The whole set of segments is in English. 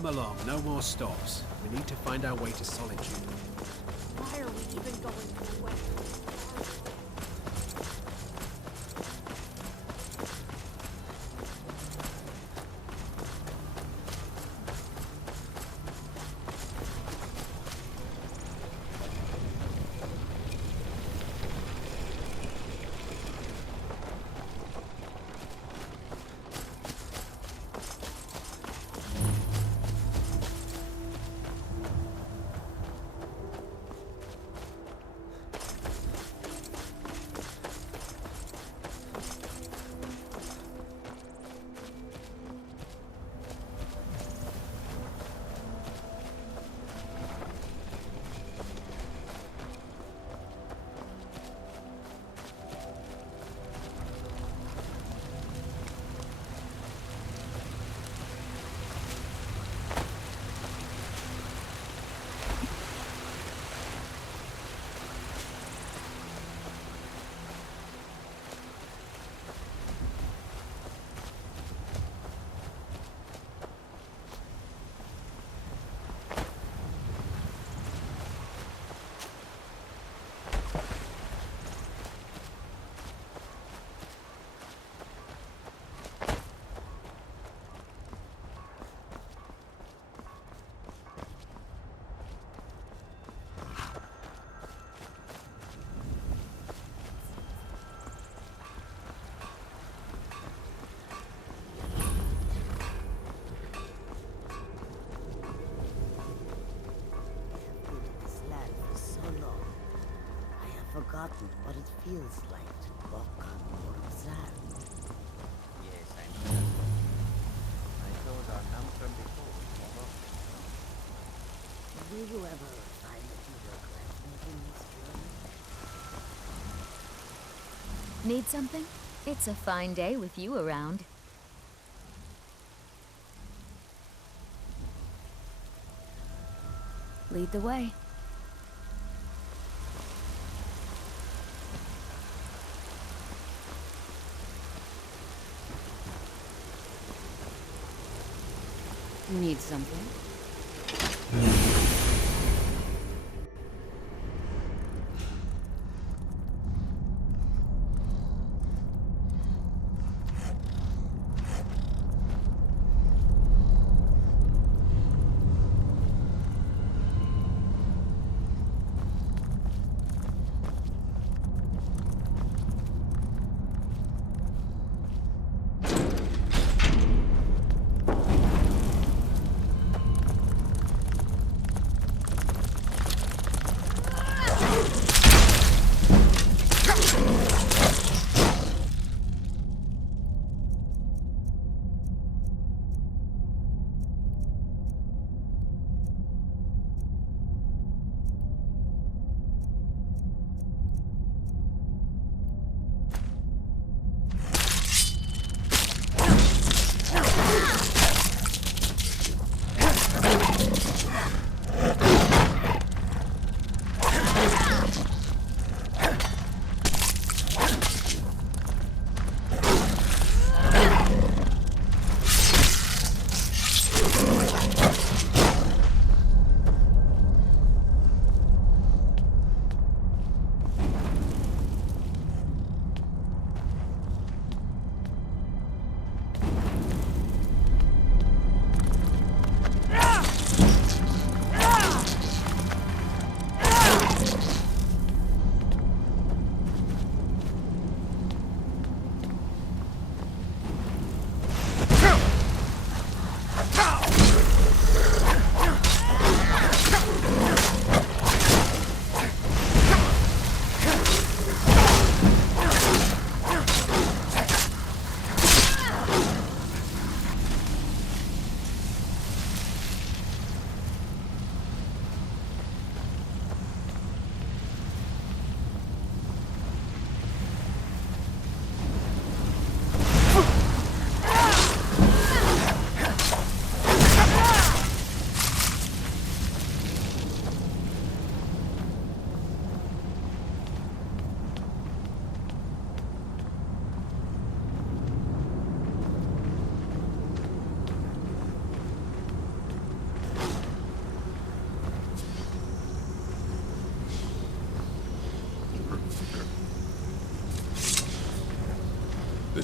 come along. No more stops. We need to find our way to Solitude. Why are we even going that way? Forgotten what it feels like to walk on warm sand. Yes, I'm sure. My toes are numb from before, Mother. Will you ever find that you regret making this journey? Need something? It's a fine day with you around. Lead the way. Need something?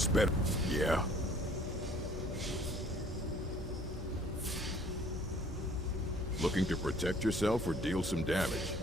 this better. Yeah? Looking to protect yourself or deal some damage?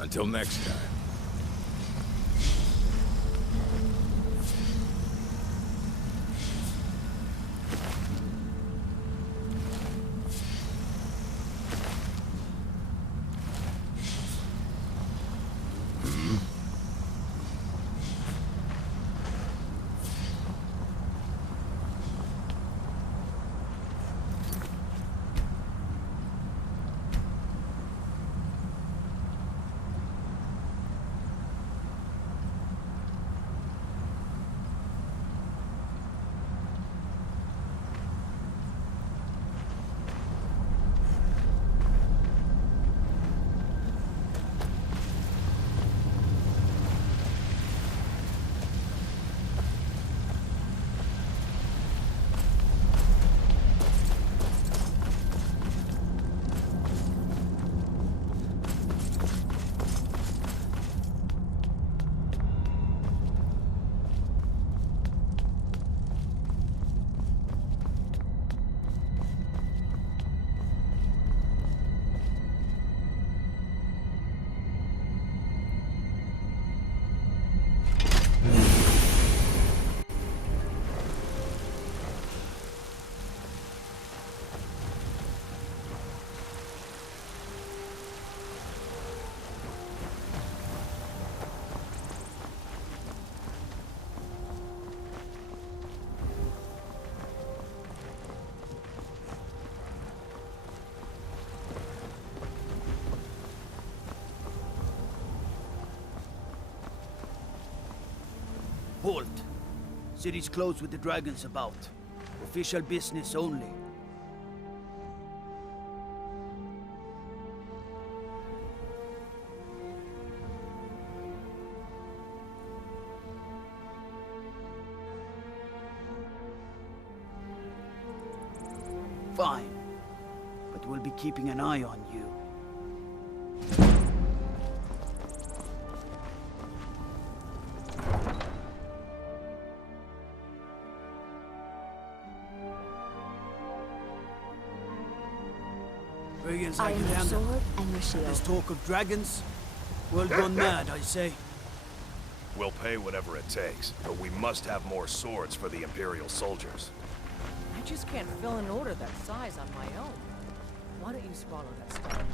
Until next time. Halt. City's closed with the dragons about. Official business only. Fine. But we'll be keeping an eye on you. Brigands I like am your Leander. sword and your shield. This talk of dragons? World gone mad, I say. We'll pay whatever it takes, but we must have more swords for the Imperial soldiers. I just can't fill an order that size on my own. Why don't you swallow that stuff?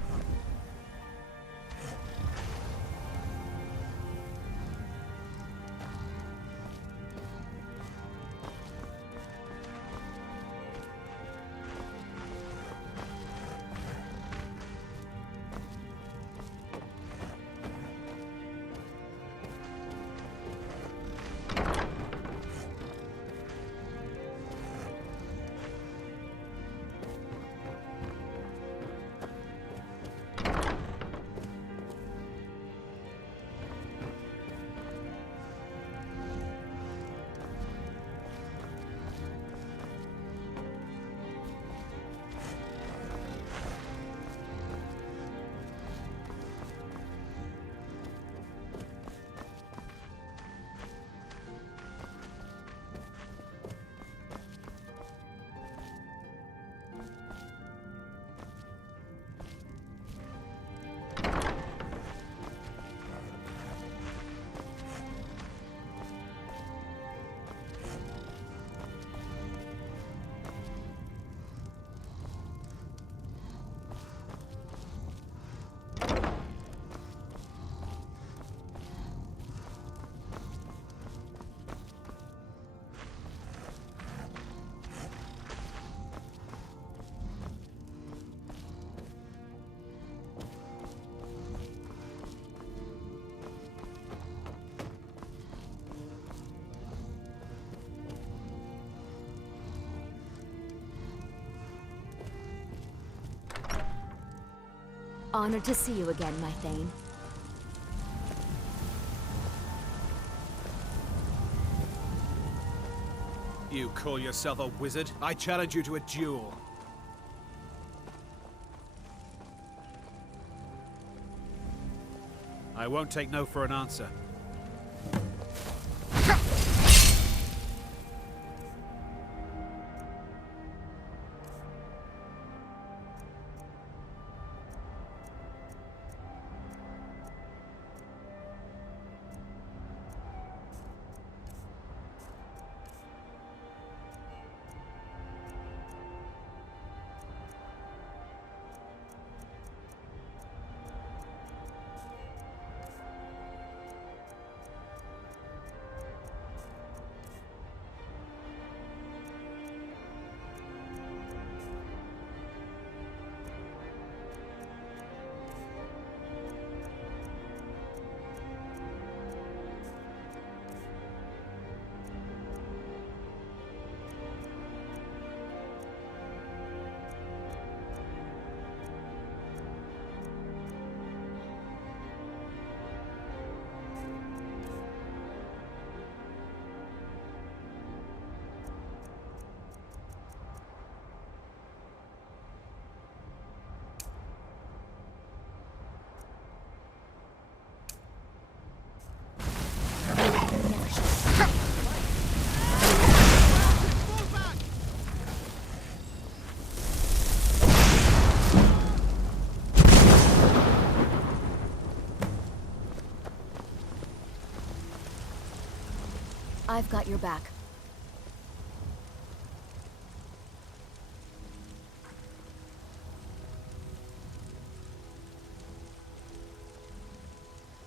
Honored to see you again, my Thane. You call yourself a wizard? I challenge you to a duel. I won't take no for an answer. I've got your back.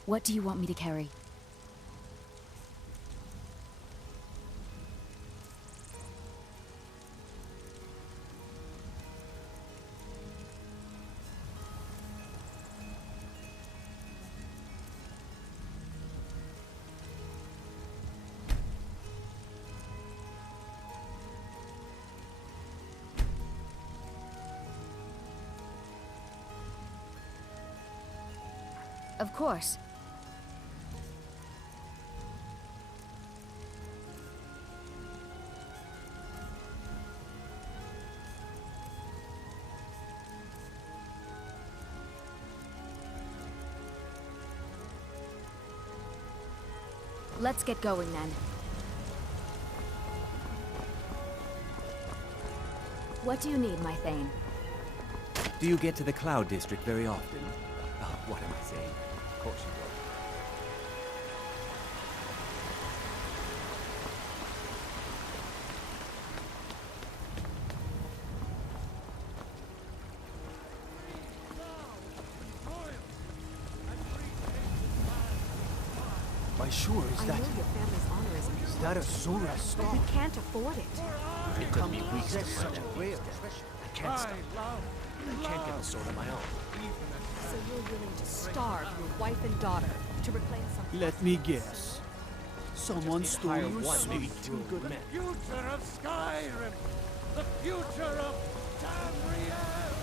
What do you want me to carry? Of course. Let's get going then. What do you need, my Thane? Do you get to the Cloud District very often? Oh, what am I saying? Of course you will. Why sure is I that? know your family's honor is Is that a Zora but stone? we can't afford it. It took me weeks to find that waste. I can't stop. I can't get the sword on my own. So you're willing to starve your wife and daughter to reclaim something? Let me guess. Someone stole your sweet. Two good men. Future of Skyrim! The future of Tamriel!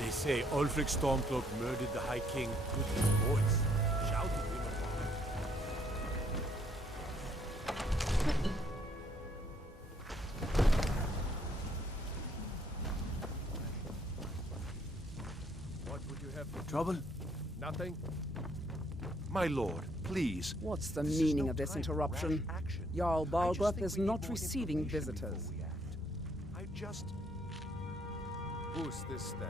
They say Ulfric Stormcloak murdered the High King with his voice, shouting him apart. What would you have for Trouble? nothing? My lord, please. What's the This is meaning no of this time for interruption? rash action. Jarl I just Balgruth think is we need not more receiving information visitors. before we act. I just... Who's this then?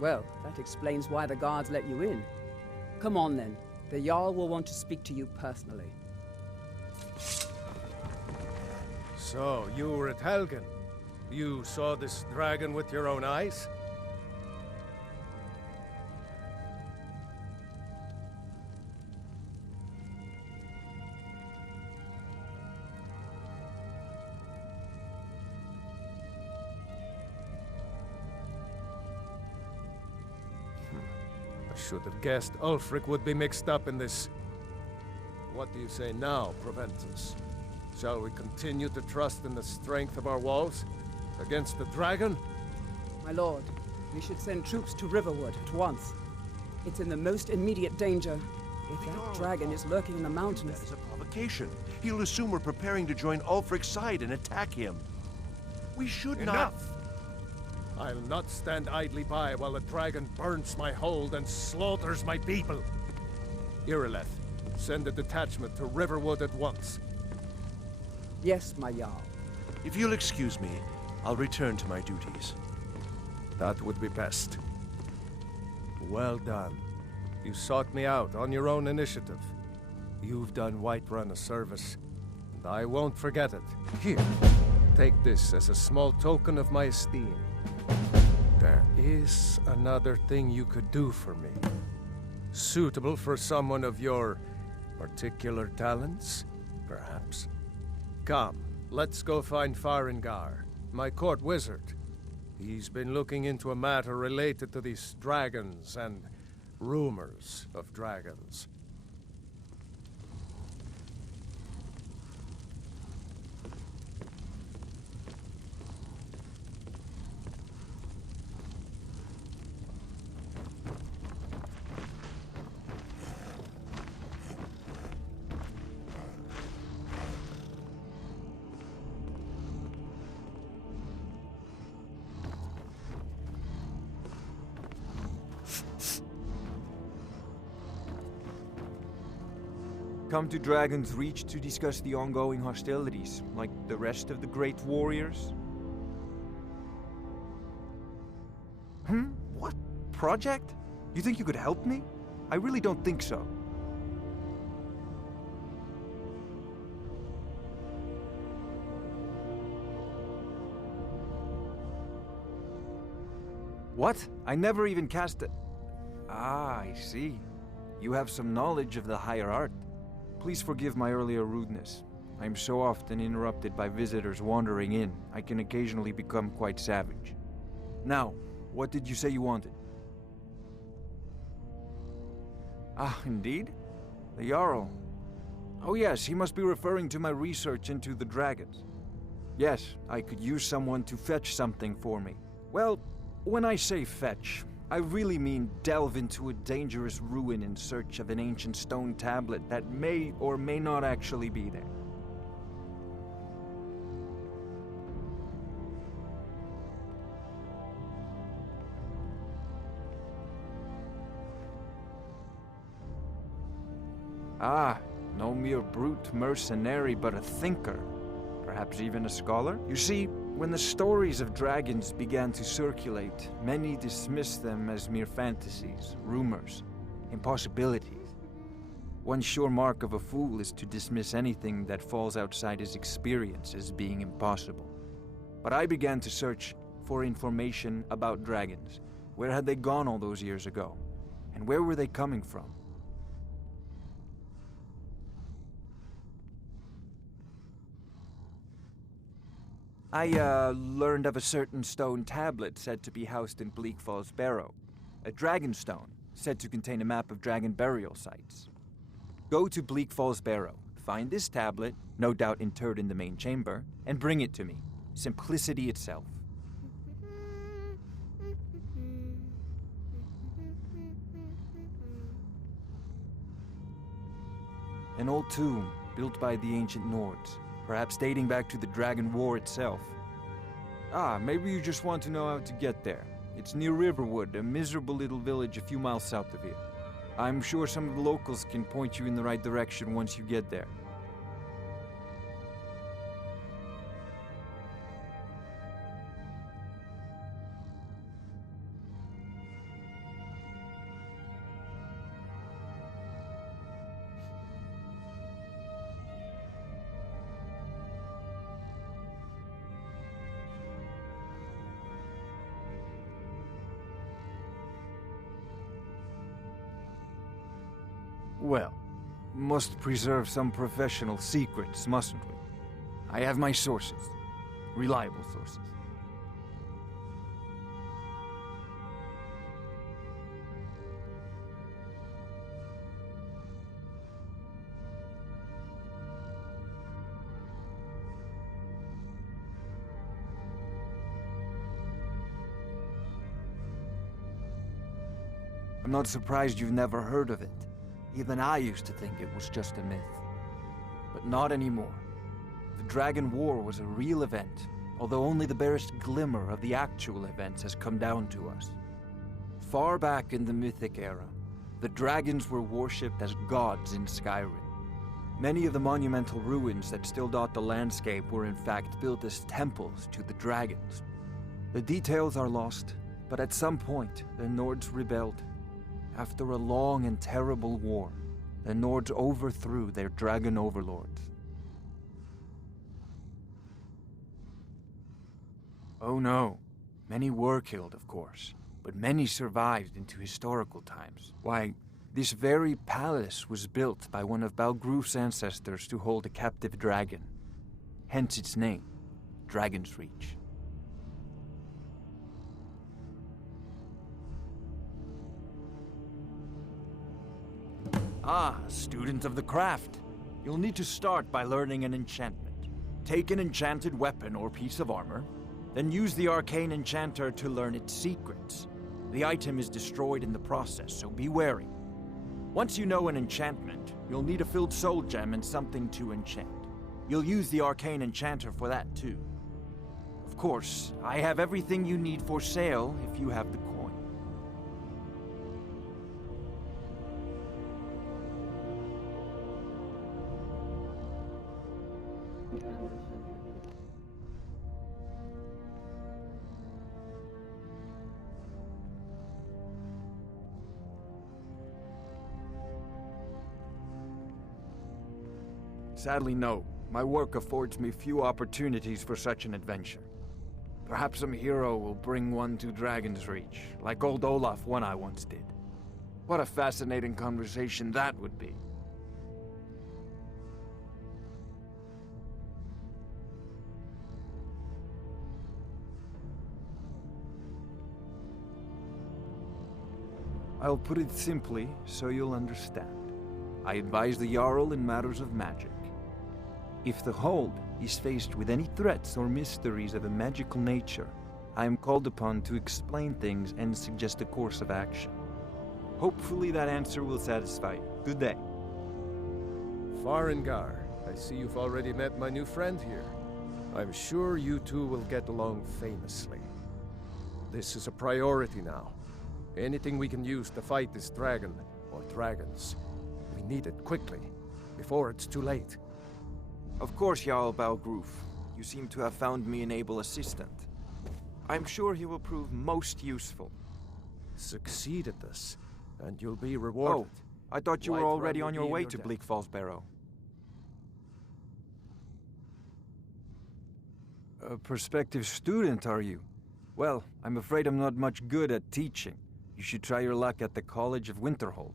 Well, that explains why the guards let you in. Come on then. The Jarl will want to speak to you personally. So, you were at Helgen. You saw this dragon with your own eyes? I should have guessed Ulfric would be mixed up in this. what do you say now, Proventus? Shall we continue to trust in the strength of our walls? Against the dragon? My lord, we should send troops to Riverwood at once. It's in the most immediate danger. If that dragon is lurking in the mountains... That is a provocation. He'll assume we're preparing to join Ulfric's side and attack him. We should not... I'll not stand idly by while the dragon burns my hold and slaughters my people. Irileth, send a detachment to Riverwood at once. Yes, my Jarl. If you'll excuse me, I'll return to my duties. That would be best. Well done. You sought me out on your own initiative. You've done Whiterun a service, and I won't forget it. Here, take this as a small token of my esteem. There is another thing you could do for me. Suitable for someone of your particular talents, perhaps. Come, let's go find Farengar, my court wizard. He's been looking into a matter related to these dragons and rumors of dragons. Come to Dragon's Reach to discuss the ongoing hostilities, like the rest of the great warriors? What? Project? You think you could help me? I really don't think so. What? I never even cast a... Ah, I see. You have some knowledge of the higher art. Please forgive my earlier rudeness. I am so often interrupted by visitors wandering in, I can occasionally become quite savage. Now, what did you say you wanted? Ah, indeed? The Jarl. Oh yes, he must be referring to my research into the dragons. Yes, I could use someone to fetch something for me. Well, when I say fetch, I really mean delve into a dangerous ruin in search of an ancient stone tablet that may or may not actually be there. Ah, no mere brute mercenary, but a thinker. Perhaps even a scholar? You see, when the stories of dragons began to circulate, many dismissed them as mere fantasies, rumors, impossibilities. One sure mark of a fool is to dismiss anything that falls outside his experience as being impossible. But I began to search for information about dragons. Where had they gone all those years ago? And where were they coming from? I learned of a certain stone tablet said to be housed in Bleak Falls Barrow. A dragon stone, said to contain a map of dragon burial sites. Go to Bleak Falls Barrow, find this tablet, no doubt interred in the main chamber, and bring it to me. Simplicity itself. An old tomb, built by the ancient Nords. Perhaps dating back to the Dragon War itself. Ah, maybe you just want to know how to get there. It's near Riverwood, a miserable little village a few miles south of here. I'm sure some of the locals can point you in the right direction once you get there. Well, must preserve some professional secrets, mustn't we? I have my sources. Reliable sources. not surprised you've never heard of it. Even I used to think it was just a myth. But not anymore. The Dragon War was a real event, although only the barest glimmer of the actual events has come down to us. Far back in the Mythic era, the dragons were worshipped as gods in Skyrim. Many of the monumental ruins that still dot the landscape were in fact built as temples to the dragons. The details are lost, but at some point, the Nords rebelled. After a long and terrible war, the Nords overthrew their dragon overlords. Oh no, many were killed, of course, but many survived into historical times. Why, this very palace was built by one of Balgruf's ancestors to hold a captive dragon. Hence its name, Dragon's Reach. Ah, student of the craft. You'll need to start by learning an enchantment. Take an enchanted weapon or piece of armor, then use the arcane enchanter to learn its secrets. The item is destroyed in the process, so be wary. Once you know an enchantment, you'll need a filled soul gem and something to enchant. You'll use the arcane enchanter for that too. Of course, I have everything you need for sale if you have the coin. Sadly, no. My work affords me few opportunities for such an adventure. Perhaps some hero will bring one to Dragon's Reach, like old Olaf one I once did. What a fascinating conversation that would be. I'll put it simply so you'll understand. I advise the Jarl in matters of magic. If the Hold is faced with any threats or mysteries of a magical nature, I am called upon to explain things and suggest a course of action. Hopefully that answer will satisfy you. Good day. Farengar, I see you've already met my new friend here. I'm sure you two will get along famously. This is a priority now. Anything we can use to fight this dragon, or dragons, we need it quickly, before it's too late. Of course, Jarl Balgruf. You seem to have found me an able assistant. I'm sure he will prove most useful. Succeed at this, and you'll be rewarded. Oh, I thought you were already on your way to Bleak Falls Barrow. A prospective student, are you? Well, I'm afraid I'm not much good at teaching. You should try your luck at the College of Winterhold.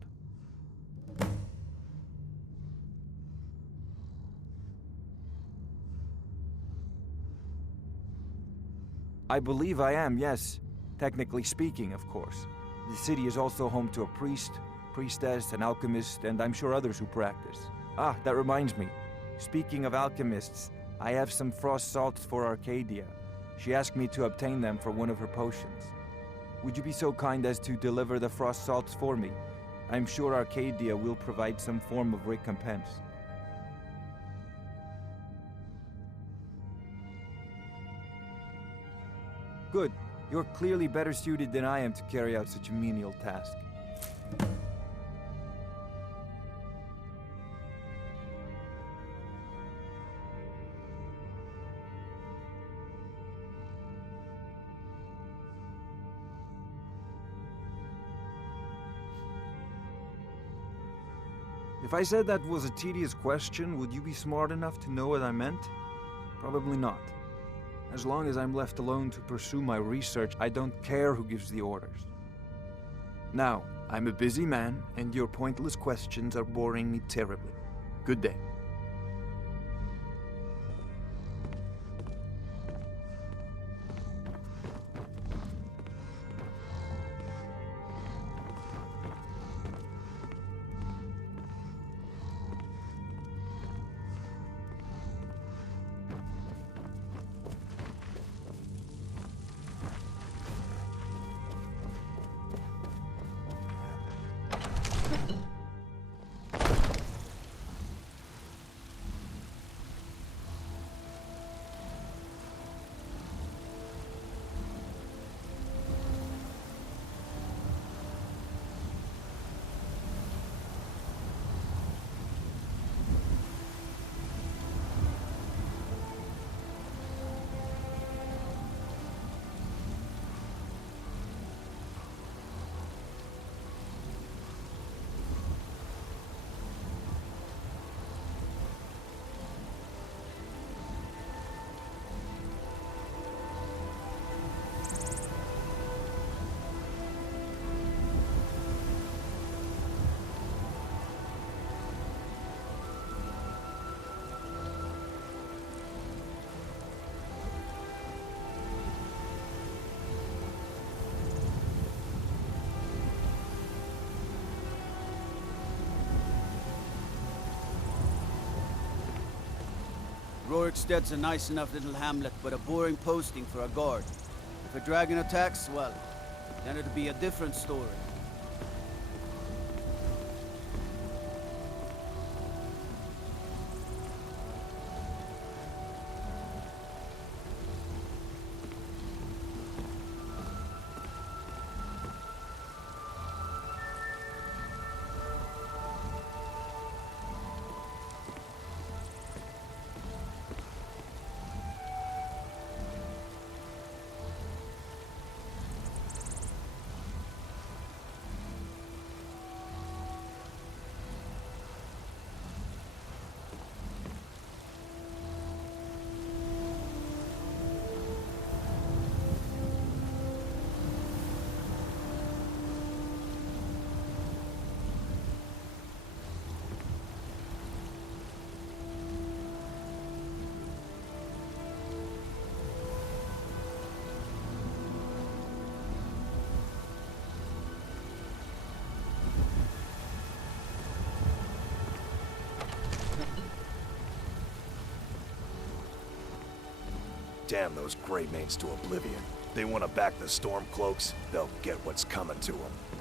I believe I am, yes. Technically speaking, of course. The city is also home to a priest, priestess, an alchemist, and I'm sure others who practice. Ah, that reminds me. Speaking of alchemists, I have some frost salts for Arcadia. She asked me to obtain them for one of her potions. Would you be so kind as to deliver the frost salts for me? I'm sure Arcadia will provide some form of recompense. Good. You're clearly better suited than I am to carry out such a menial task. If I said that was a tedious question, would you be smart enough to know what I meant? Probably not. As long as I'm left alone to pursue my research, I don't care who gives the orders. Now, I'm a busy man, and your pointless questions are boring me terribly. Good day. Workstead's a nice enough little hamlet, but a boring posting for a guard. If a dragon attacks, well, then it'd be a different story. Damn those Grey Manes to oblivion. They want to back the Stormcloaks, they'll get what's coming to them.